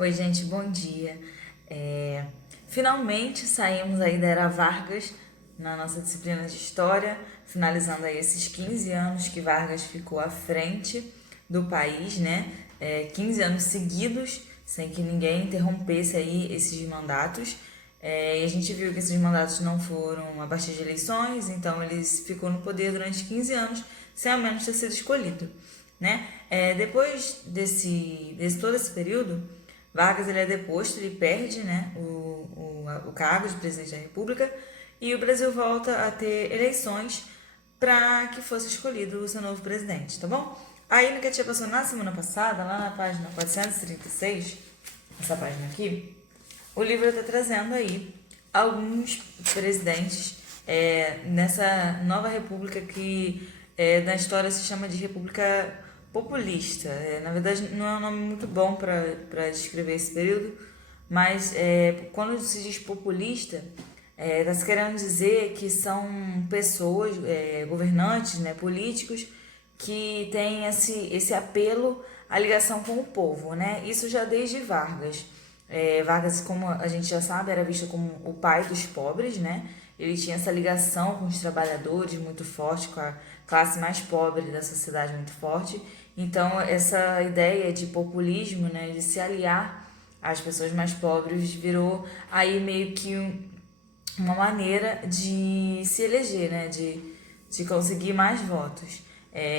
Oi, gente, bom dia. Finalmente saímos aí da Era Vargas na nossa disciplina de História, finalizando aí esses 15 anos que Vargas ficou à frente do país, né? 15 anos seguidos, sem que ninguém interrompesse aí esses mandatos. E a gente viu que esses mandatos não foram a partir de eleições, então ele ficou no poder durante 15 anos, sem ao menos ter sido escolhido, né? Depois desse todo esse período, Vargas ele é deposto, ele perde, né, o cargo de presidente da República e o Brasil volta a ter eleições para que fosse escolhido o seu novo presidente, tá bom? Aí no que a tia passou na semana passada, lá na página 436, essa página aqui, o livro está trazendo aí alguns presidentes nessa nova república que na história se chama de República Populista. Na verdade, não é um nome muito bom para descrever esse período, mas quando se diz populista, está se querendo dizer que são pessoas, governantes, né, políticos, que têm esse apelo à ligação com o povo, né? Isso já desde Vargas. Vargas, como a gente já sabe, era visto como o pai dos pobres, né? Ele tinha essa ligação com os trabalhadores muito forte, com a classe mais pobre da sociedade muito forte. Então, essa ideia de populismo, né, de se aliar às pessoas mais pobres, virou aí meio que uma maneira de se eleger, né, de conseguir mais votos.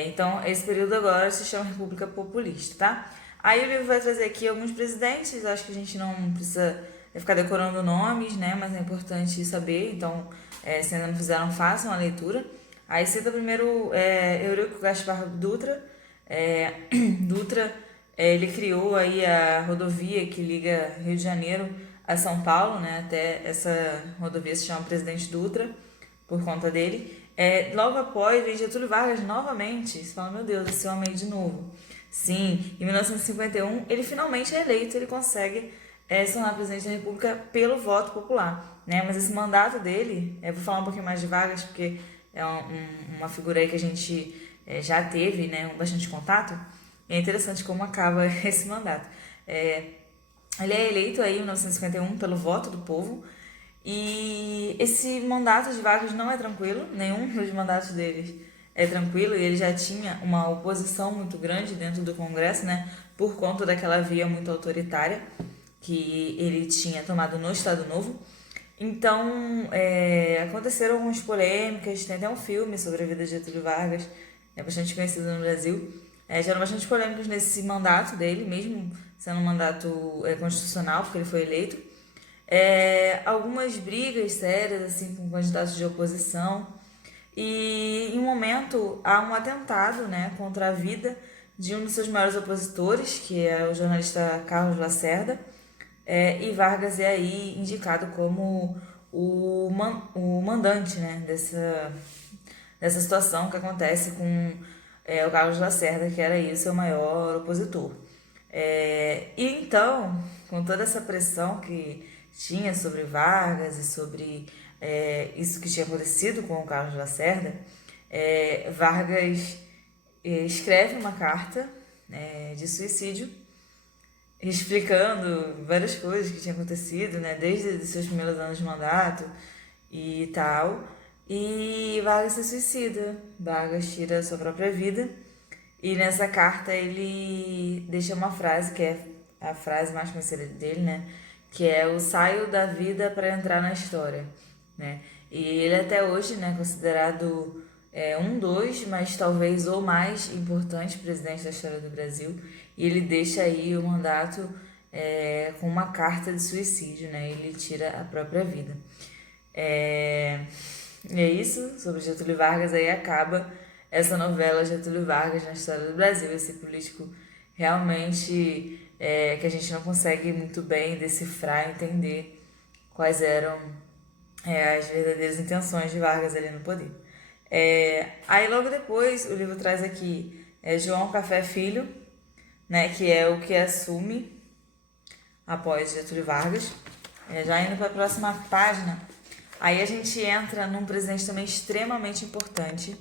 Então, esse período agora se chama República Populista, tá? Aí o livro vai trazer aqui alguns presidentes, acho que a gente não precisa ficar decorando nomes, né, mas é importante saber, então, se ainda não fizeram, façam a leitura. Aí cita primeiro Eurico Gaspar Dutra. Dutra, ele criou aí a rodovia que liga Rio de Janeiro a São Paulo, né? Até essa rodovia se chama Presidente Dutra, por conta dele. Logo após, vem Getúlio Vargas novamente. Você fala, meu Deus, esse homem aí de novo. Sim, em 1951, ele finalmente é eleito, ele consegue se tornar presidente da República pelo voto popular, né? Mas esse mandato dele, vou falar um pouquinho mais de Vargas, porque é uma figura aí que a gente já teve, né, bastante contato. E é interessante como acaba esse mandato. Ele é eleito aí em 1951 pelo voto do povo. E esse mandato de Vargas não é tranquilo, nenhum dos mandatos deles é tranquilo, e ele já tinha uma oposição muito grande dentro do Congresso, né, por conta daquela via muito autoritária que ele tinha tomado no Estado Novo. Então, aconteceram algumas polêmicas, tem até um filme sobre a vida de Getúlio Vargas, é bastante conhecido no Brasil. Geram bastante polêmicas nesse mandato dele, mesmo sendo um mandato constitucional, porque ele foi eleito. Algumas brigas sérias assim com candidatos de oposição. E em um momento há um atentado, né, contra a vida de um dos seus maiores opositores, que é o jornalista Carlos Lacerda. E Vargas é aí indicado como o mandante, né, dessa situação que acontece com o Carlos Lacerda, que era aí o seu maior opositor. E então, com toda essa pressão que tinha sobre Vargas e sobre isso que tinha acontecido com o Carlos Lacerda, Vargas escreve uma carta de suicídio explicando várias coisas que tinham acontecido, né, desde os seus primeiros anos de mandato e tal. E Vargas se suicida, Vargas tira a sua própria vida. E nessa carta ele deixa uma frase, que é a frase mais conhecida dele, né, que é o saio da vida para entrar na história, né? E ele até hoje, né, considerado dos, mas talvez o mais importante presidente da história do Brasil. E ele deixa aí o mandato com uma carta de suicídio, né? Ele tira a própria vida. E é isso, sobre Getúlio Vargas, aí acaba essa novela Getúlio Vargas na história do Brasil, esse político realmente que a gente não consegue muito bem decifrar, entender quais eram as verdadeiras intenções de Vargas ali no poder. Aí logo depois o livro traz aqui João Café Filho, né, que é o que assume após Getúlio Vargas. Já indo para a próxima página, aí a gente entra num presidente também extremamente importante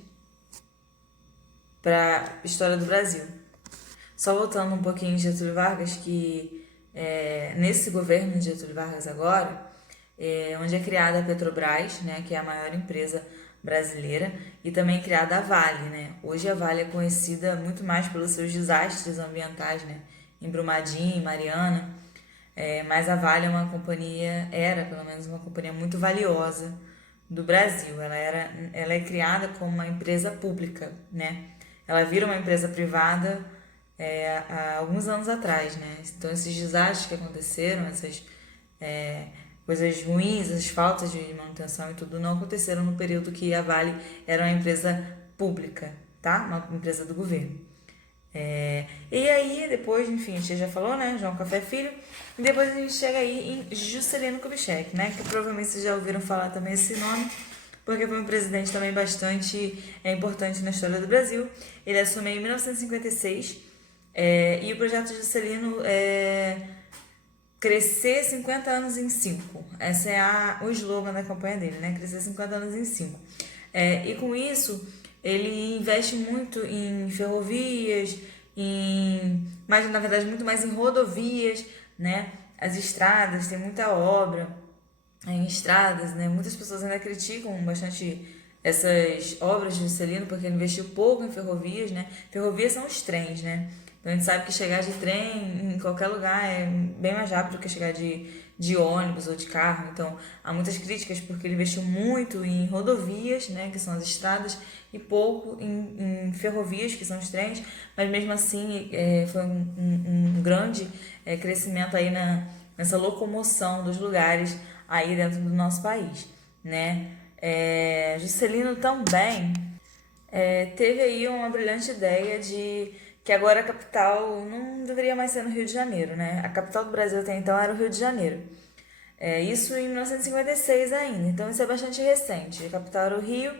para a história do Brasil. Só voltando um pouquinho de Getúlio Vargas, que nesse governo de Getúlio Vargas agora, onde é criada a Petrobras, né, que é a maior empresa brasileira, e também criada a Vale, né? Hoje a Vale é conhecida muito mais pelos seus desastres ambientais, né? Em Brumadinho, em Mariana, mas a Vale é uma companhia, era pelo menos uma companhia muito valiosa do Brasil. Ela é criada como uma empresa pública, né? Ela vira uma empresa privada há alguns anos atrás, né? Então esses desastres que aconteceram, essas é, coisas ruins, as faltas de manutenção e tudo não aconteceram no período que a Vale era uma empresa pública, tá? Uma empresa do governo. E aí, depois, enfim, a gente já falou, né? João Café Filho. E depois a gente chega aí em Juscelino Kubitschek, né? Que provavelmente vocês já ouviram falar também esse nome, porque foi um presidente também bastante importante na história do Brasil. Ele assumiu em 1956 e o projeto Juscelino é crescer 50 anos em 5. Esse é o slogan da campanha dele, né? Crescer 50 anos em 5. E com isso, ele investe muito em ferrovias, mas na verdade muito mais em rodovias, né? As estradas, tem muita obra em estradas, né? Muitas pessoas ainda criticam bastante essas obras de Juscelino porque ele investiu pouco em ferrovias, né? Ferrovias são os trens, né? Então a gente sabe que chegar de trem em qualquer lugar é bem mais rápido que chegar de ônibus ou de carro. Então há muitas críticas porque ele investiu muito em rodovias, né, que são as estradas, e pouco em ferrovias, que são os trens, mas mesmo assim foi um grande crescimento aí nessa locomoção dos lugares aí dentro do nosso país, né? Juscelino também teve aí uma brilhante ideia de que agora a capital não deveria mais ser no Rio de Janeiro, né? A capital do Brasil até então era o Rio de Janeiro. Isso em 1956 ainda, então isso é bastante recente. A capital era o Rio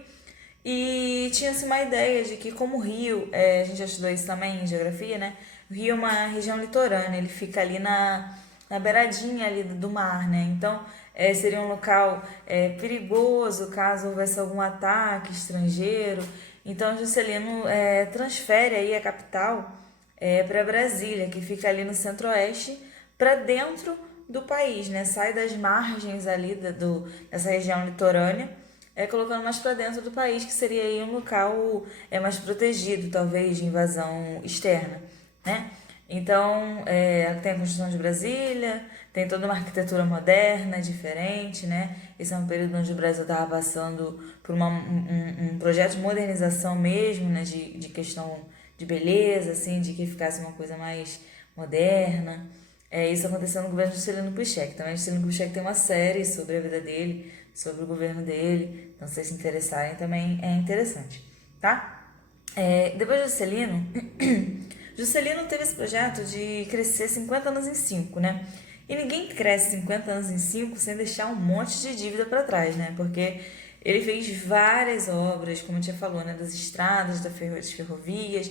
e tinha-se uma ideia de que como o Rio, a gente já estudou isso também em geografia, né? O Rio é uma região litorânea, ele fica ali na beiradinha ali do mar, né? Então seria um local perigoso caso houvesse algum ataque estrangeiro. Então Juscelino transfere aí a capital para Brasília, que fica ali no centro-oeste, para dentro do país, né? Sai das margens ali dessa região litorânea, colocando mais para dentro do país, que seria aí um local mais protegido, talvez, de invasão externa, né? Então, tem a Constituição de Brasília, tem toda uma arquitetura moderna, diferente, né? Esse é um período onde o Brasil estava passando por um projeto de modernização mesmo, né? De questão de beleza, assim, de que ficasse uma coisa mais moderna. Isso aconteceu no governo de Juscelino Kubitschek. Também Juscelino Kubitschek tem uma série sobre a vida dele, sobre o governo dele. Então, se vocês se interessarem, também é interessante, tá? Depois de Juscelino, Juscelino teve esse projeto de crescer 50 anos em 5, né? E ninguém cresce 50 anos em 5 sem deixar um monte de dívida para trás, né? Porque ele fez várias obras, como a gente já falou, né? Das estradas, das ferrovias,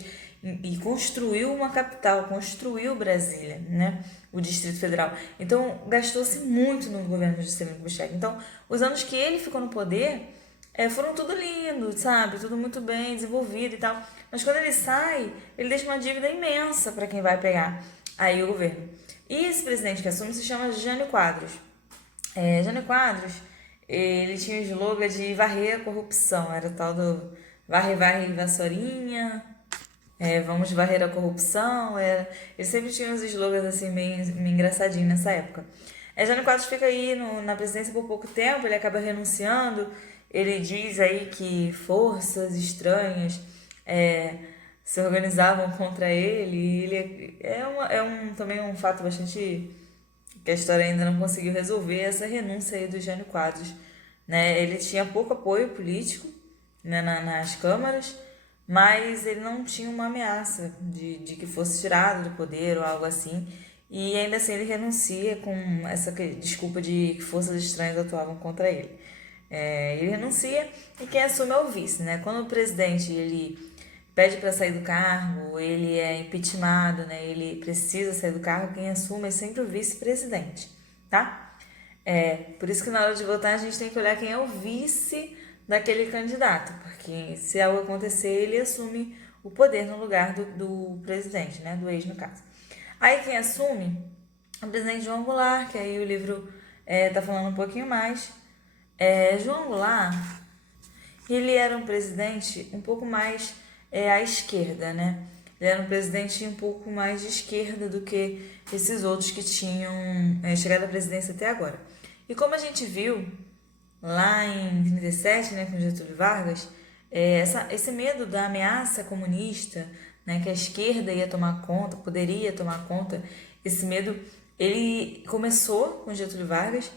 e construiu uma capital, construiu Brasília, né? O Distrito Federal. Então, gastou-se muito no governo de Juscelino Kubitschek. Então, os anos que ele ficou no poder foram tudo lindo, sabe? Tudo muito bem desenvolvido e tal. Mas quando ele sai, ele deixa uma dívida imensa para quem vai pegar aí o governo. E esse presidente que assume se chama Jânio Quadros. Jânio Quadros, ele tinha o slogan de varrer a corrupção. Era o tal do varre, varre, vassourinha, vamos varrer a corrupção. Ele sempre tinha uns slogans assim meio engraçadinhos nessa época. Jânio Quadros fica aí na presidência por pouco tempo, ele acaba renunciando. Ele diz aí que forças estranhas se organizavam contra ele. E ele também um fato bastante que a história ainda não conseguiu resolver, essa renúncia aí do Jânio Quadros, né? Ele tinha pouco apoio político, né, nas câmaras, mas ele não tinha uma ameaça de que fosse tirado do poder ou algo assim. E ainda assim ele renuncia com essa desculpa de que forças estranhas atuavam contra ele. Ele renuncia e quem assume é o vice, né? Quando o presidente ele pede para sair do cargo, ele é impeachmentado, né? Ele precisa sair do cargo, quem assume é sempre o vice-presidente, tá? Por isso que na hora de votar a gente tem que olhar quem é o vice daquele candidato, porque se algo acontecer ele assume o poder no lugar do presidente, né? Do ex no caso. Aí quem assume o presidente João Goulart, que aí o livro tá falando um pouquinho mais. João Goulart, ele era um presidente um pouco mais à esquerda, né? Ele era um presidente um pouco mais de esquerda do que esses outros que tinham chegado à presidência até agora. E como a gente viu lá em 37, né, com Getúlio Vargas, esse medo da ameaça comunista, né, que a esquerda ia tomar conta, poderia tomar conta, esse medo, ele começou com Getúlio Vargas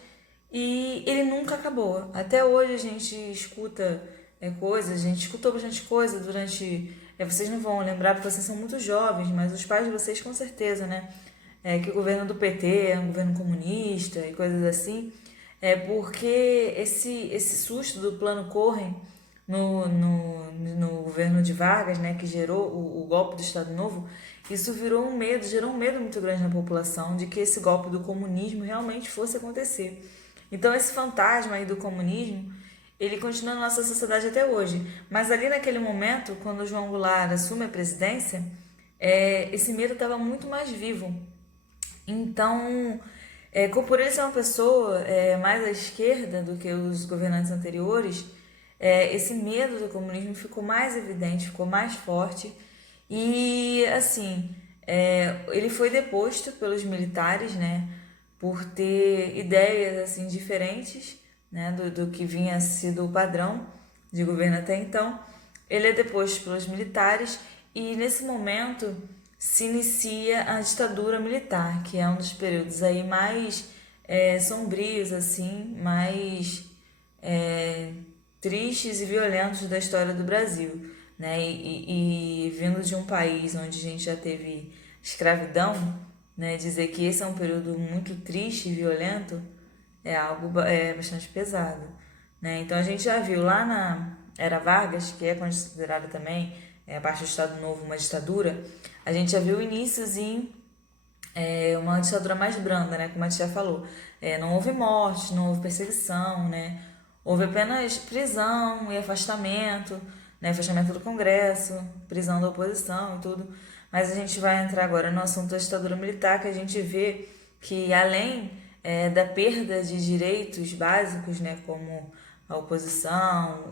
e ele nunca acabou. Até hoje a gente escuta coisas, a gente escutou bastante coisa durante... vocês não vão lembrar porque vocês são muito jovens, mas os pais de vocês com certeza, né? Que o governo do PT é um governo comunista e coisas assim. Porque esse susto do plano Corren no governo de Vargas, né, que gerou o golpe do Estado Novo, isso gerou um medo muito grande na população de que esse golpe do comunismo realmente fosse acontecer. Então esse fantasma aí do comunismo, ele continua na nossa sociedade até hoje. Mas ali naquele momento, quando o João Goulart assume a presidência, esse medo estava muito mais vivo. Então, por ele ser uma pessoa mais à esquerda do que os governantes anteriores, esse medo do comunismo ficou mais evidente, ficou mais forte. E, assim, ele foi deposto pelos militares, né, por ter ideias assim diferentes, né, do que vinha sido o padrão de governo até então. Ele é deposto pelos militares e, nesse momento, se inicia a ditadura militar, que é um dos períodos aí mais sombrios, assim, mais tristes e violentos da história do Brasil, né? E vindo de um país onde a gente já teve escravidão, né? Dizer que esse é um período muito triste e violento é algo bastante pesado, né? Então a gente já viu lá na Era Vargas, que é considerada também a parte do Estado Novo uma ditadura, a gente já viu inícios em uma ditadura mais branda, né? Como a gente já falou. Não houve morte, não houve perseguição, né? Houve apenas prisão e afastamento, né? Afastamento do Congresso, prisão da oposição e tudo. Mas a gente vai entrar agora no assunto da ditadura militar, que a gente vê que além da perda de direitos básicos, né? Como a oposição,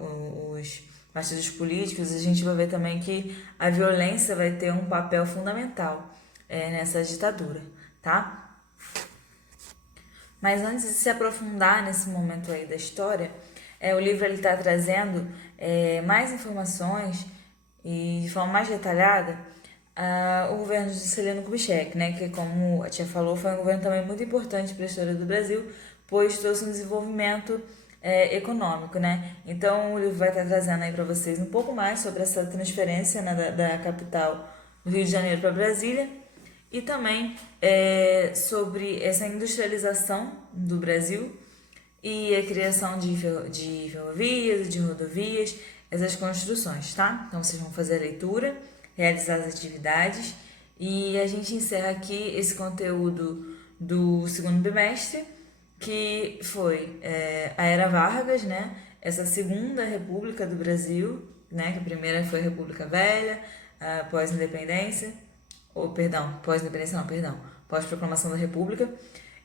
os partidos políticos, a gente vai ver também que a violência vai ter um papel fundamental nessa ditadura, tá? Mas antes de se aprofundar nesse momento aí da história, o livro está trazendo mais informações e de forma mais detalhada o governo de Juscelino Kubitschek, né, que como a tia falou, foi um governo também muito importante para a história do Brasil, pois trouxe um desenvolvimento econômico, né? Então o livro vai estar trazendo aí para vocês um pouco mais sobre essa transferência, né, da capital do Rio de Janeiro para Brasília e também sobre essa industrialização do Brasil e a criação de ferrovias, de rodovias, essas construções, tá? Então vocês vão fazer a leitura, realizar as atividades e a gente encerra aqui esse conteúdo do segundo bimestre, que foi a Era Vargas, né? Essa segunda república do Brasil, né? Que a primeira foi a República Velha, pós-independência, pós-independência não, perdão, pós-proclamação da República.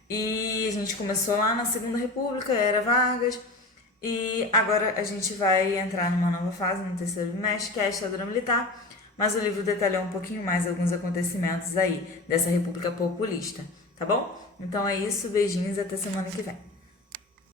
E a gente começou lá na Segunda República, Era Vargas, e agora a gente vai entrar numa nova fase, no terceiro bimestre, que é a ditadura militar, mas o livro detalhou um pouquinho mais alguns acontecimentos aí dessa República Populista, tá bom? Então é isso, beijinhos e até semana que vem.